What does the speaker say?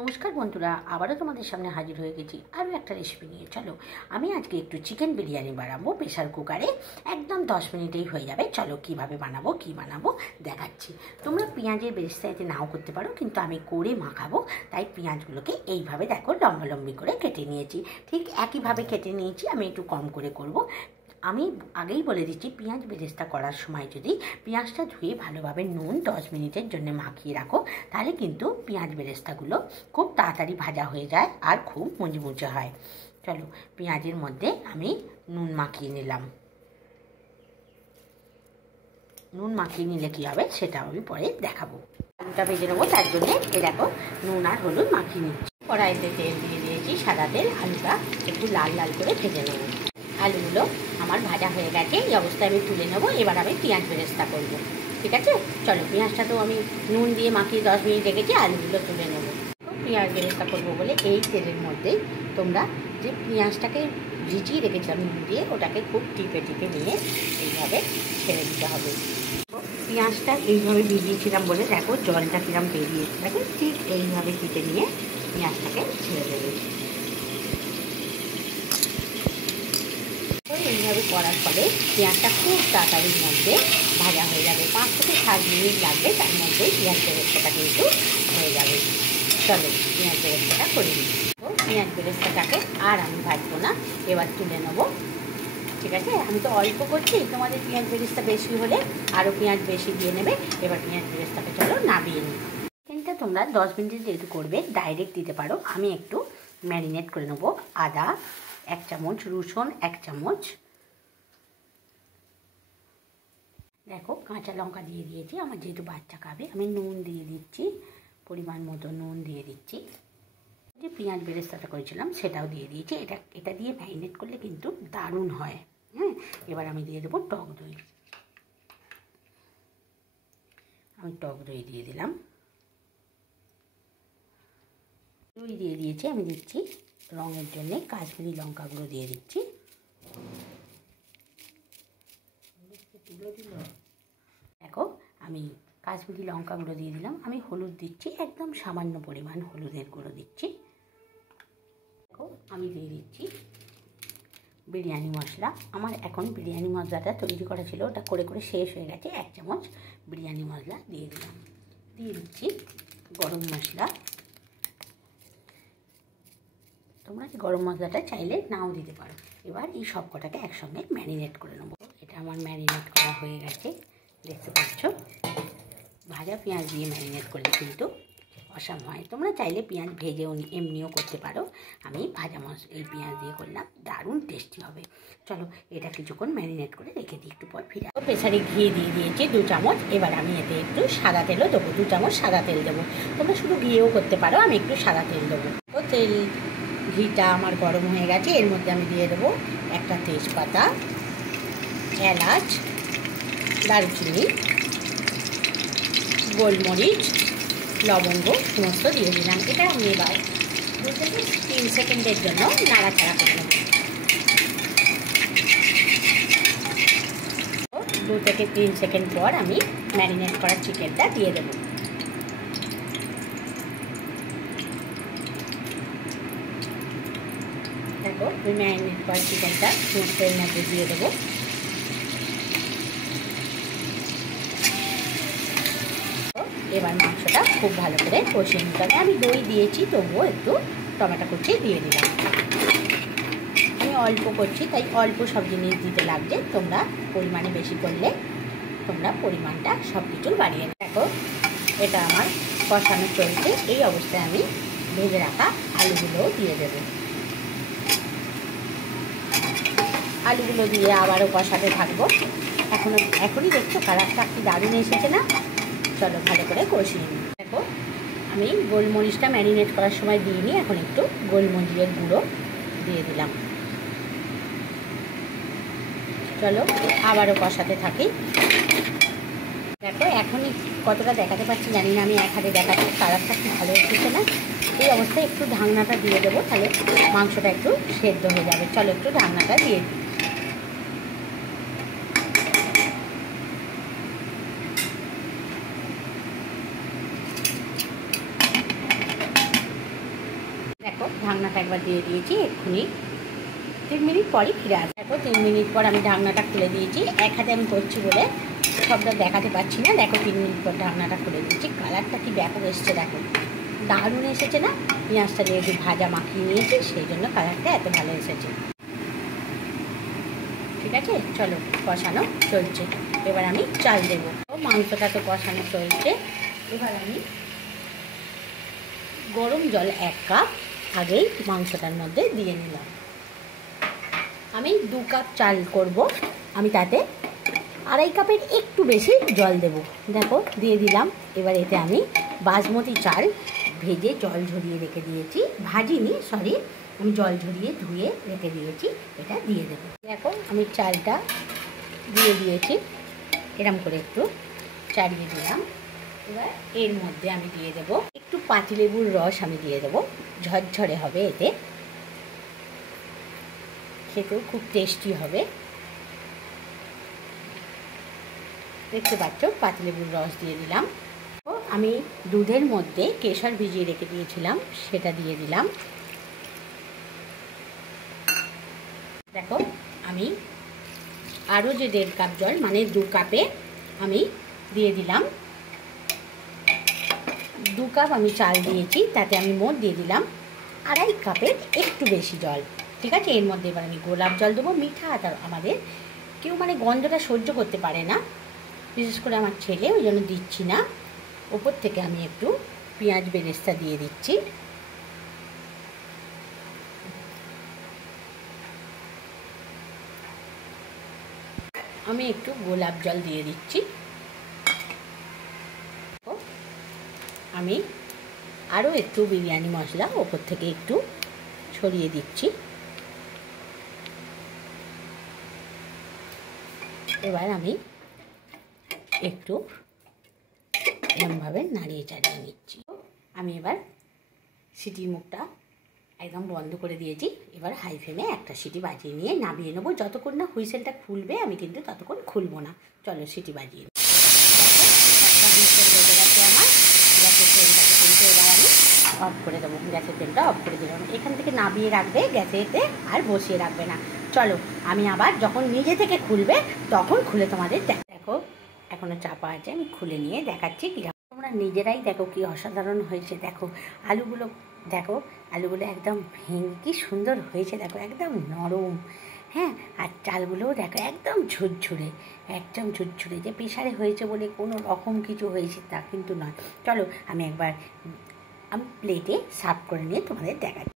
নমস্কার বন্ধুরা, আবারও তোমাদের সামনে হাজির হয়ে গেছি আরও একটা রেসিপি নিয়ে। চলো, আমি আজকে একটু চিকেন বিরিয়ানি বানাবো প্রেসার কুকারে। একদম 10 মিনিটেই হয়ে যাবে। চলো কীভাবে বানাবো দেখাচ্ছি। তোমরা পেঁয়াজের বেরেস্তা এতে নাও করতে পারো, কিন্তু আমি করে মাখাবো, তাই পেঁয়াজগুলোকে এইভাবে দেখো লম্বা করে কেটে নিয়েছি। ঠিক একইভাবে কেটে নিয়েছি, আমি একটু কম করে করব। আমি আগেই বলে দিচ্ছি, পেঁয়াজ বেরেস্তা করার সময় যদি পেঁয়াজটা ধুয়ে ভালোভাবে নুন 10 মিনিটের জন্য মাখিয়ে রাখো, তাহলে কিন্তু পেঁয়াজ বেরেস্তাগুলো খুব তাড়াতাড়ি ভাজা হয়ে যায় আর খুব মুচমুচে হয়। চলো, পেঁয়াজের মধ্যে আমি নুন মাখিয়ে নিলাম। নুন মাখিয়ে নিলে কী হবে সেটা আমি পরে দেখাবো। আলুটা ভেজে নেবো, তার জন্যে দেখো নুন আর হলুদ মাখিয়ে নিচ্ছি। কড়াইতে তেল দিয়ে দিয়েছি, সাদা তেল। আলুটা একটু লাল লাল করে ভেজে নেবো। আলুগুলো আমার ভাজা হয়ে গেছে, এই অবস্থায় আমি তুলে নেবো। এবার আমি পেঁয়াজ বেরেস্তা করবো, ঠিক আছে? চলো, পেঁয়াজটা তো আমি নুন দিয়ে মাখিয়ে 10 মিনিট রেখেছি, আলুগুলো তুলে নেবো। পেঁয়াজ বেরেস্তা করবো বলে এই তেলের মধ্যেই তোমরা যে পেঁয়াজটাকে ভিজিয়ে রেখেছিলাম নুন দিয়ে, ওটাকে খুব টিপে নিয়ে এইভাবে ছেড়ে দিতে হবে। পেঁয়াজটা এইভাবে ভিজিয়েছিলাম বলে দেখো জলটা কিরম বেরিয়েছে, দেখো ঠিক এইভাবে টিপে নিয়ে পেঁয়াজটাকে ছেড়ে দেবে। এইভাবে করার ফলে পেঁয়াজটা খুব তাড়াতাড়ির মধ্যে ভাজা হয়ে যাবে। 5 থেকে 7 মিনিট লাগবে, তার মধ্যে পেঁয়াজ বেরেস্তাটা কিন্তু হয়ে যাবে। চলো, পেঁয়াজ বেরেস্তাটা করে নিই। পেঁয়াজ বেরেস্তাটাকে আর আমি ভাজবো না, এবার তুলে নেবো, ঠিক আছে? আমি তো অল্প করছি, তোমাদের পেঁয়াজ বেরেস্তা বেশি হলে আরও পেঁয়াজ বেশি দিয়ে নেবে। এবার পেঁয়াজ বেরেস্তাটা চলো নামিয়ে নিই। চিকেনটা তোমরা 10 মিনিট যেহেতু করবে ডাইরেক্ট দিতে পারো। আমি একটু ম্যারিনেট করে নেবো। আদা 1 চামচ, রসুন 1 চামচ, দেখো কাঁচা লঙ্কা দিয়ে দিয়েছি। আমার যেহেতু বাচ্চা খাবে, আমি নুন দিয়ে দিচ্ছি, পরিমাণ মতো নুন দিয়ে দিচ্ছি। যে পেঁয়াজ বেরেস্তাটা করেছিলাম সেটাও দিয়ে দিয়েছি। এটা দিয়ে ম্যারিনেট করলে কিন্তু দারুণ হয়। হ্যাঁ, এবার আমি দিয়ে দেবো টক দই। আমি টক দই দিয়ে দিলাম। দই দিয়ে দিয়েছি। আমি দিচ্ছি রঙের জন্যে কাশ্মীরি লঙ্কা গুঁড়ো দিয়ে দিচ্ছি। দেখো, আমি কাশ্মীরি লঙ্কা গুঁড়ো দিয়ে দিলাম। আমি হলুদ দিচ্ছি, একদম সামান্য পরিমাণ হলুদের গুঁড়ো দিচ্ছি। দেখো, আমি দিয়ে দিচ্ছি বিরিয়ানি মশলা। আমার এখন বিরিয়ানি মশলাটা তৈরি করা ছিল, ওটা করে শেষ হয়ে গেছে। 1 চামচ বিরিয়ানি মশলা দিয়ে দিলাম। দিয়ে দিচ্ছি গরম মশলা। তোমরা গরম মশলাটা চাইলে নাও দিতে পারো। এবার এই সব কটাকে একসঙ্গে ম্যারিনেট করে নেবো। এটা আমার ম্যারিনেট করা হয়ে গেছে, দেখতে পাচ্ছ। ভাজা পেঁয়াজ দিয়ে ম্যারিনেট করলে কিন্তু অসাম হয়। তোমরা চাইলে পেঁয়াজ ভেজেও এমনিও করতে পারো। আমি ভাজা এই পেঁয়াজ দিয়ে করলাম, দারুণ টেস্টি হবে। চলো, এটা কিছুক্ষণ ম্যারিনেট করে রেখে দিই, একটু পর ফিরে। প্রেসারে ঘি দিয়ে দিয়েছি 2 চামচ। এবার আমি এতে একটু সাদা তেলও দেবো, 2 চামচ সাদা তেল দেবো। তোমরা শুধু ঘিয়েও করতে পারো, আমি একটু সাদা তেল দেবো। তো ঘিটা আমার গরম হয়ে গেছে। এর মধ্যে আমি দিয়ে দেবো একটা তেজপাতা, এলাচ, দারুচিনি, গোলমরিচ, লবঙ্গ সমস্ত দিয়ে দিলাম। এটা আমি এবার 2 থেকে 3 সেকেন্ডের জন্য নাড়াচাড়া করে নেব। 2 থেকে 3 সেকেন্ড পর আমি ম্যারিনেট করা চিকেনটা দিয়ে দেবো। দেখো, আমি ম্যারিনেট করা চিকেনটা সমস্তের মধ্যে দিয়ে দেবো। এবার মাংসটা খুব ভালো করে কষিয়ে নিতে হবে। আমি দই দিয়েছি, তবুও একটু টমেটো কুচি দিয়ে দিলাম। আমি অল্প করছি, তাই অল্প সব জিনিস দিতে লাগছে। তোমরা পরিমাণে বেশি করলে তোমরা পরিমাণটা সব কিছু বাড়িয়ে। দেখো, এটা আমার কষানো চলছে। এই অবস্থায় আমি ভেজে রাখা আলুগুলোও দিয়ে দেবো। আলুগুলো দিয়ে আবারও কষাতে থাকবো। এখনই দেখছো কালারটা কি দারুণ এসেছে না? চলো, ভালো করে কষিয়ে নিই। দেখো, আমি গোলমরিচটা ম্যারিনেট করার সময় দিইনি, এখন একটু গোলমরিচের গুঁড়ো দিয়ে দিলাম। চলো, আবারও কষাতে থাকি। দেখো, এখনই কতটা দেখাতে পারছি জানি না, আমি এক হাতে দেখাচ্ছি। কালারটা কি ভালো এসেছে না? এই অবস্থায় একটু ঢাকনাটা দিয়ে দেবো, তাহলে মাংসটা একটু সেদ্ধ হয়ে যাবে। চলো, একটু ঢাকনাটা দিয়ে দিই। ঢাকনাটা একবার দিয়ে দিয়েছি, এক্ষুনি 3 মিনিট পরই ফিরে আসবো। দেখো 3 মিনিট পর আমি ঢাকনাটা খুলে দিয়েছি। এক হাতে আমি করছি বলে সবটা দেখাতে পারছি না। দেখো 3 মিনিট পর ঢাকনাটা খুলে দিয়েছি। কালারটা কি ব্যাপক এসছে দেখো, দারুণ এসেছে না? পেঁয়াজটা যেহেতু ভাজা মাখিয়ে নিয়েছি সেই জন্য কালারটা এত ভালো এসেছে। ঠিক আছে, চলো কষানো চলছে। এবার আমি চাল দেবো। মাংসটা তো কষানো চলছে। এবার আমি গরম জল 1 কাপ আগেই মাংসটার মধ্যে দিয়ে নিলাম। আমি 2 কাপ চাল করব, আমি তাতে 2.5 কাপের একটু বেশি জল দেব। দেখো দিয়ে দিলাম। এবার এতে আমি বাসমতি চাল ভেজে জল ঝরিয়ে রেখে দিয়েছি, ভাজিনি সরি, আমি জল ঝরিয়ে ধুয়ে রেখে দিয়েছি, এটা দিয়ে দেবো। দেখো আমি চালটা দিয়ে দিয়েছি, এরম করে একটু চাড়িয়ে দিলাম। এবার এর মধ্যে আমি দিয়ে দেবো একটু পাতিলেবুর রস, আমি দিয়ে দেবো, ঝরঝরে হবে, এতে খেতেও খুব টেস্টি হবে। দেখতে পাচ্ছ পাতিলেবুর রস দিয়ে দিলাম। আমি দুধের মধ্যে কেশর ভিজিয়ে রেখে দিয়েছিলাম, সেটা দিয়ে দিলাম। দেখো আমি আরও যে 1.5 কাপ জল, মানে 2 কাপে আমি দিয়ে দিলাম। 2 কাপ আমি চাল দিয়েছি, তাতে আমি মোট দিয়ে দিলাম 2.5 কাপের একটু বেশি জল। ঠিক আছে, এর মধ্যে এবার আমি গোলাপ জল দেবো। মিঠা আদা আমাদের কেউ মানে গন্ধটা সহ্য করতে পারে না, বিশেষ করে আমার ছেলে, ওই জন্য দিচ্ছি না। ওপর থেকে আমি একটু পেঁয়াজ বেরেস্তা দিয়ে দিচ্ছি। আমি একটু গোলাপ জল দিয়ে দিচ্ছি। আমি আরও একটু বিরিয়ানি মশলা ওপর থেকে একটু ছড়িয়ে দিচ্ছি। এবার আমি একটু এরমভাবে নাড়িয়ে চাড়িয়ে নিচ্ছি। আমি এবার সিটির মুখটা একদম বন্ধ করে দিয়েছি। এবার হাই ফ্লেমে একটা সিটি বাজিয়ে নিয়ে নামিয়ে নেবো। যতক্ষণ না হুইসেলটা খুলবে আমি কিন্তু ততক্ষণ খুলবো না। চলো সিটি বাজিয়ে একটা হুইসেল বেজে গেছে আমার। গ্যাসের ফ্লেমটাকে কিন্তু এবার আমি অফ করে দেবো। গ্যাসের ফ্লেমটা অফ করে দিলাম। এখান থেকে নামিয়ে রাখবে গ্যাসেতে, আর বসিয়ে রাখবে না। চলো আমি আবার যখন নিজে থেকে খুলবে তখন খুলে তোমাদের দেখো। এখনও চাপা আছে, আমি খুলে নিয়ে দেখাচ্ছি কীরকম। তোমরা নিজেরাই দেখো কি অসাধারণ হয়েছে। দেখো আলুগুলো, দেখো আলুগুলো একদম ভেঙে কি সুন্দর হয়েছে, দেখো একদম নরম। হ্যাঁ, আর চালগুলোও দেখো একদম ঝুরঝুরে, একদম ঝুরঝুরে। যে প্রেশারে হয়েছে বলে কোনো রকম কিছু হয়েছে তা কিন্তু নয়। চলো আমি একবার প্লেটে সার্ভ করে নিয়ে তোমাদের দেখাচ্ছি।